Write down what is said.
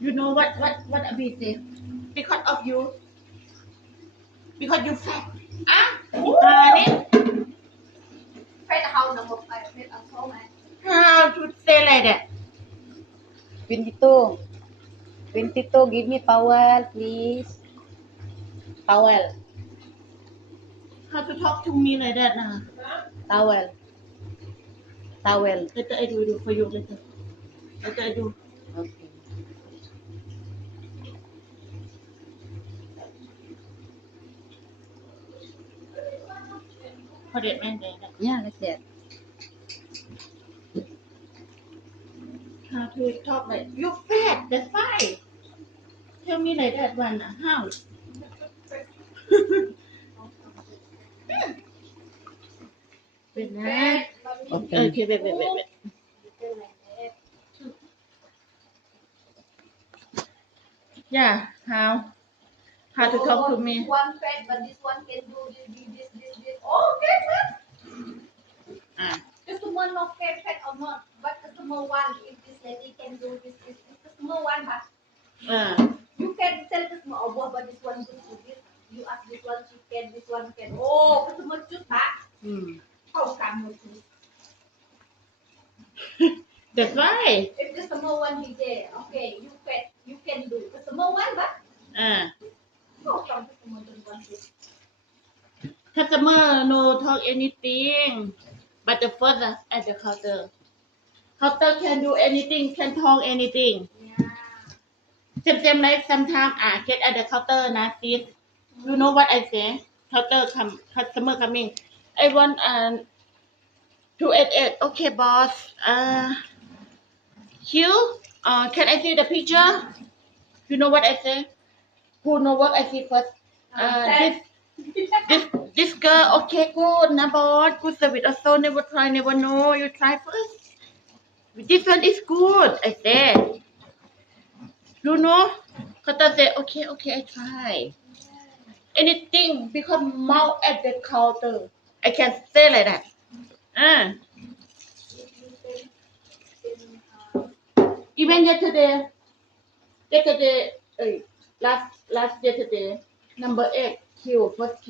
You know what Abi say? Because of you. Because you fat. Ni. Fed how number 5, fed at home and How to say like that? 22. 22, give me towel, please. Towel. How to talk to me like that now? Towel. Towel. Later I do for you later. Later I do. Okay. For that man there. Yeah, like that. How to talk like you fat. That's fine. Tell me like that one. How? Wait นะ Okay. Okay, wait. Yeah, how to talk to me? One fed, but this one can do this. Oh, okay, fed. Ah. Customer no care fed or not, but customer one, if this lady can do this. Customer one, but you can tell customer, oh, but this one do this. You ask this one, she can, this one can. Oh, customer choose back. How come you choose? That's why. If customer one DJ, okay, you fed, you can do. Customer one, but how come customer don't want this? Customer no talk anything, but the first at the counter. Counter can do anything, can talk anything. Yeah. Same like sometimes get at the counter na sis. You know what I say? Counter customer coming. I want 288. Okay, boss. Hugh, can I see the picture? You know what I say? Who know what I see first? This girl, okay, good. Na boss, good service. Also, never try, never know. You try first. This one is good. I said. You know? Kata say, okay, I try. Anything become mouth at the counter. I can say like that. Even yesterday, last yesterday, number 8 Q first